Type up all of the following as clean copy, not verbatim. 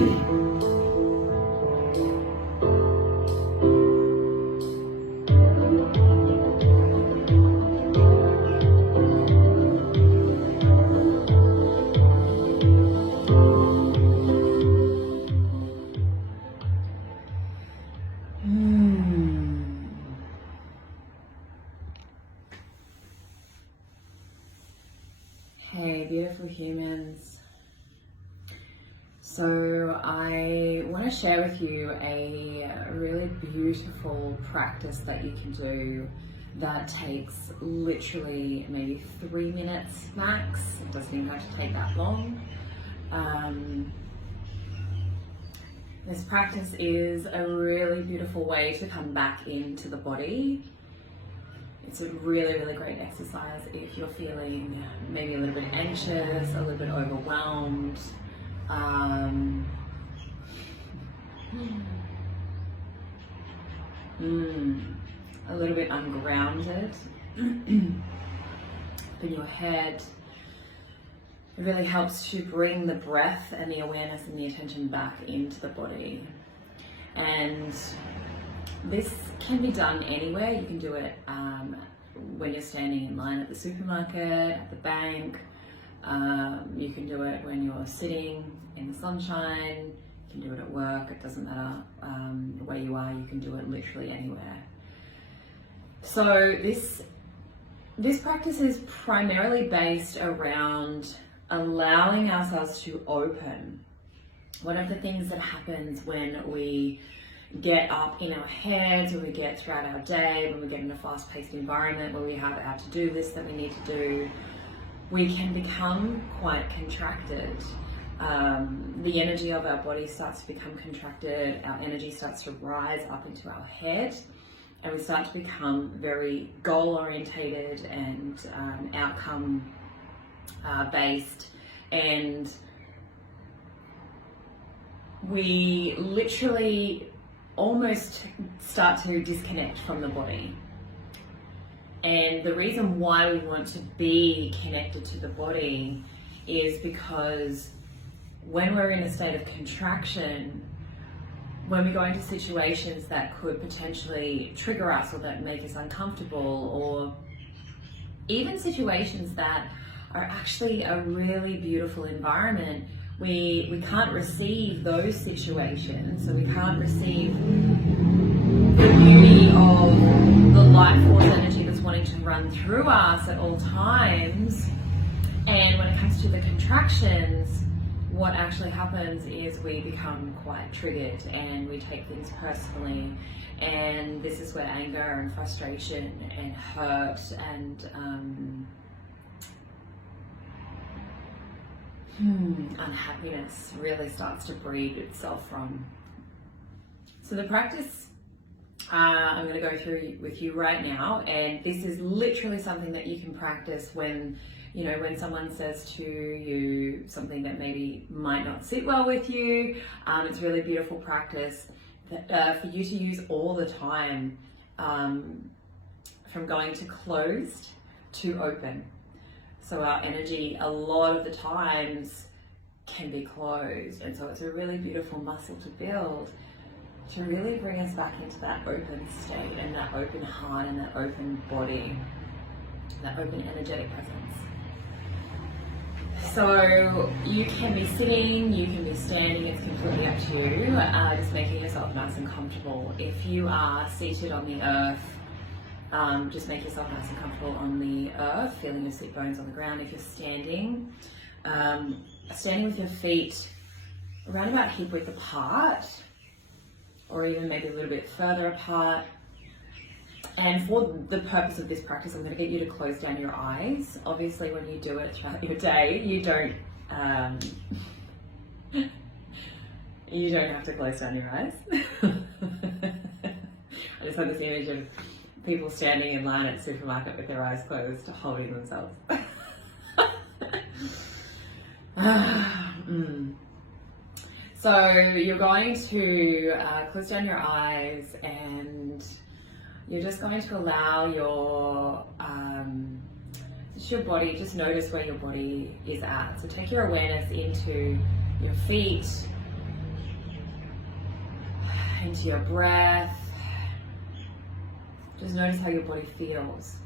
Hey, beautiful humans. So I want to share with you a really beautiful practice that you can do that takes literally maybe 3 minutes max. It doesn't even have to take that long. This practice is a really beautiful way to come back into the body. It's a really, really great exercise if you're feeling maybe a little bit anxious, a little bit overwhelmed, a little bit ungrounded in your head. It really helps to bring the breath and the awareness and the attention back into the body. And this can be done anywhere. You can do it when you're standing in line at the supermarket, at the bank. You can do it when you're sitting in the sunshine. You can do it at work. It doesn't matter where you are. You can do it literally anywhere. So this practice is primarily based around allowing ourselves to open. One of the things that happens when we get up in our heads, when we get throughout our day, when we get in a fast-paced environment where we have our to-do list that we need to do, we can become quite contracted. The energy of our body starts to become contracted, our energy starts to rise up into our head, and we start to become very goal-orientated and outcome based, and we literally almost start to disconnect from the body. And the reason why we want to be connected to the body is because when we're in a state of contraction, when we go into situations that could potentially trigger us or that make us uncomfortable, or even situations that are actually a really beautiful environment, we can't receive those situations, so we can't receive the beauty of the life force energy that's wanting to run through us at all times. And when it comes to the contractions, what actually happens is we become quite triggered and we take things personally, and this is where anger and frustration and hurt and unhappiness really starts to breed itself from. So the practice I'm going to go through with you right now, and this is literally something that you can practice when someone says to you something that maybe might not sit well with you. It's a really beautiful practice that, for you to use all the time, from going to closed to open. So our energy a lot of the times can be closed, and so it's a really beautiful muscle to build to really bring us back into that open state and that open heart and that open body, that open energetic presence. So you can be sitting, you can be standing, it's completely up to you, just making yourself nice and comfortable. If you are seated on the earth, just make yourself nice and comfortable on the earth, feeling your sit bones on the ground. If you're standing, standing with your feet around about hip width apart, or even maybe a little bit further apart. And for the purpose of this practice, I'm going to get you to close down your eyes. Obviously, when you do it throughout your day, you don't have to close down your eyes. I just have this image of people standing in line at the supermarket with their eyes closed, holding themselves. So you're going to close down your eyes, and you're just going to allow your body, just notice where your body is at. So take your awareness into your feet, into your breath. Just notice how your body feels.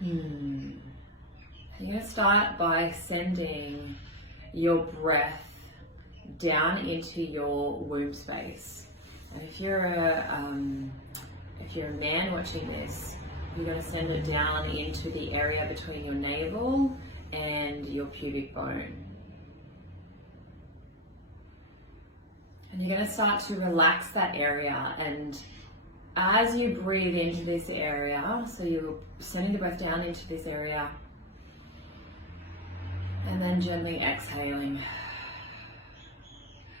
You're going to start by sending your breath down into your womb space. And if you're a man watching this, you're going to send it down into the area between your navel and your pubic bone. And you're going to start to relax that area, and as you breathe into this area, so you're sending the breath down into this area and then gently exhaling.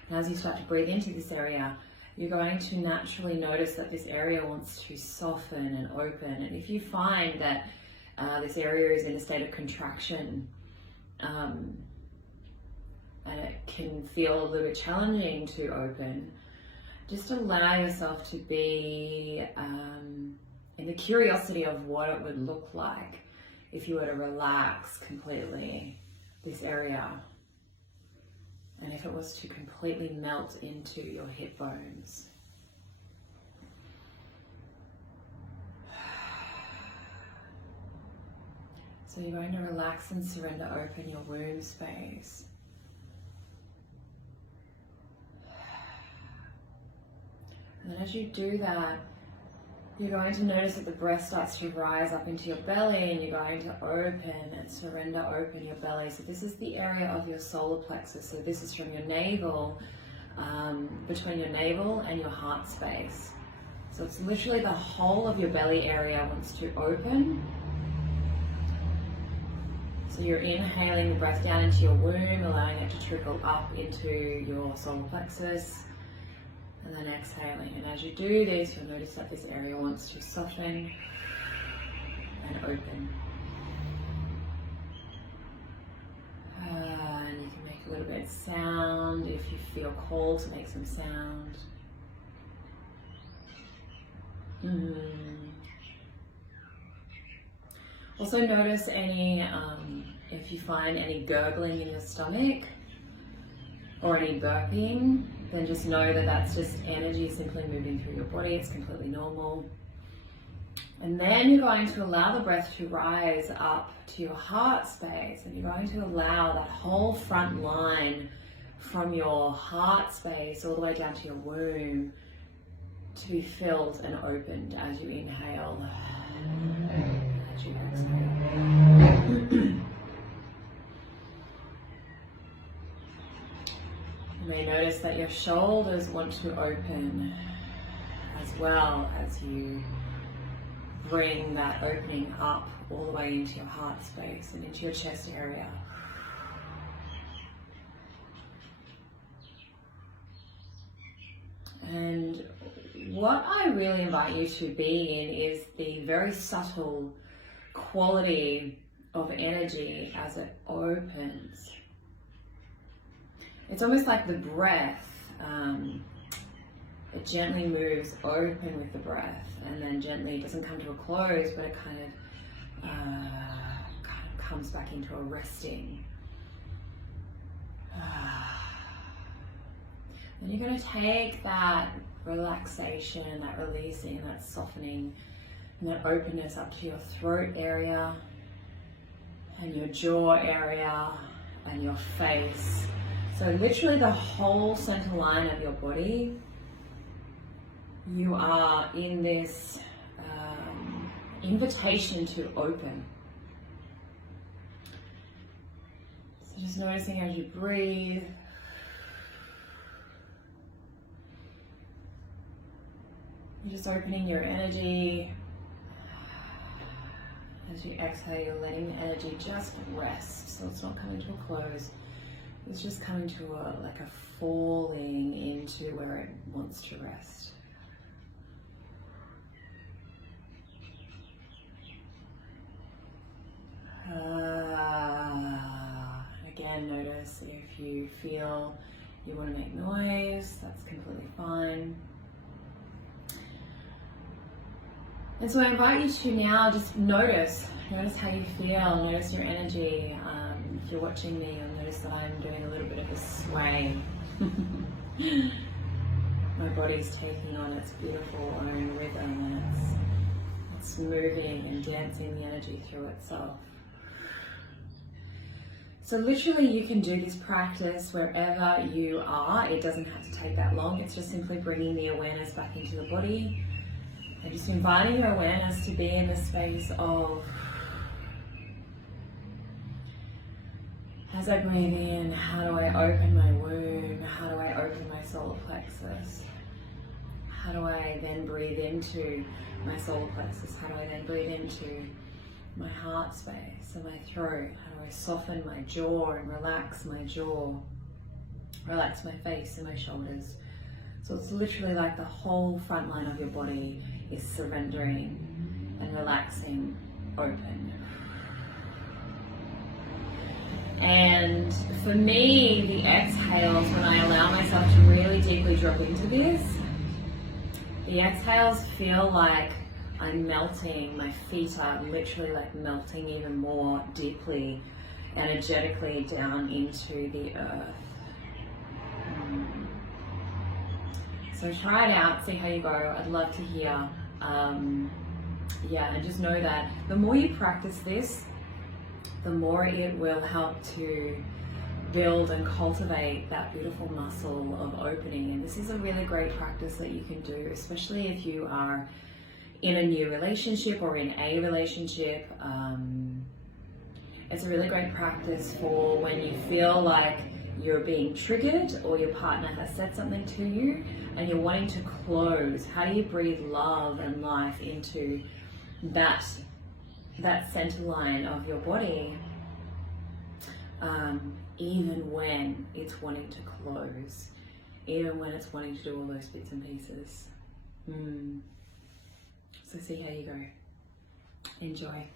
And as you start to breathe into this area, you're going to naturally notice that this area wants to soften and open. And if you find that this area is in a state of contraction, and it can feel a little bit challenging to open, just allow yourself to be in the curiosity of what it would look like if you were to relax completely this area, and if it was to completely melt into your hip bones. So you're going to relax and surrender open your womb space. And as you do that, you're going to notice that the breath starts to rise up into your belly, and you're going to open and surrender open your belly. So this is the area of your solar plexus. So this is from your navel, between your navel and your heart space. So it's literally the whole of your belly area wants to open. So you're inhaling the breath down into your womb, allowing it to trickle up into your solar plexus. And then exhaling. And as you do this, you'll notice that this area wants to soften and open. And you can make a little bit of sound if you feel called to make some sound. Also notice any, if you find any gurgling in your stomach or any burping, then just know that that's just energy simply moving through your body. It's completely normal. And then you're going to allow the breath to rise up to your heart space, and you're going to allow that whole front line from your heart space all the way down to your womb to be filled and opened as you inhale, as you exhale. You may notice that your shoulders want to open as well as you bring that opening up all the way into your heart space and into your chest area. And what I really invite you to be in is the very subtle quality of energy as it opens. It's almost like the breath, it gently moves open with the breath, and then gently, it doesn't come to a close, but it kind of comes back into a resting. Then you're going to take that relaxation, that releasing, that softening, and that openness up to your throat area, and your jaw area, and your face. So literally the whole center line of your body, you are in this invitation to open. So just noticing as you breathe, you're just opening your energy. As you exhale, you're letting the energy just rest, so it's not coming to a close. It's just coming to like a falling into where it wants to rest. Again, notice if you feel you want to make noise, that's completely fine. And so I invite you to now just notice how you feel, notice your energy. If you're watching me, you'll notice that I'm doing a little bit of a sway. My body's taking on its beautiful own rhythm, and it's moving and dancing the energy through itself. So literally you can do this practice wherever you are. It doesn't have to take that long. It's just simply bringing the awareness back into the body and just inviting your awareness to be in the space of, as I breathe in, how do I open my womb? How do I open my solar plexus? How do I then breathe into my solar plexus? How do I then breathe into my heart space and my throat? How do I soften my jaw and relax my jaw? Relax my face and my shoulders. So it's literally like the whole front line of your body is surrendering and relaxing open. And for me, the exhales, when I allow myself to really deeply drop into this, the exhales feel like I'm melting. My feet are literally like melting even more deeply, energetically down into the earth. So try it out, see how you go. I'd love to hear. And just know that the more you practice this, the more it will help to build and cultivate that beautiful muscle of opening. And this is a really great practice that you can do, especially if you are in a new relationship or in a relationship. It's a really great practice for when you feel like you're being triggered or your partner has said something to you and you're wanting to close. How do you breathe love and life into that center line of your body, even when it's wanting to close, even when it's wanting to do all those bits and pieces. So see how you go. Enjoy.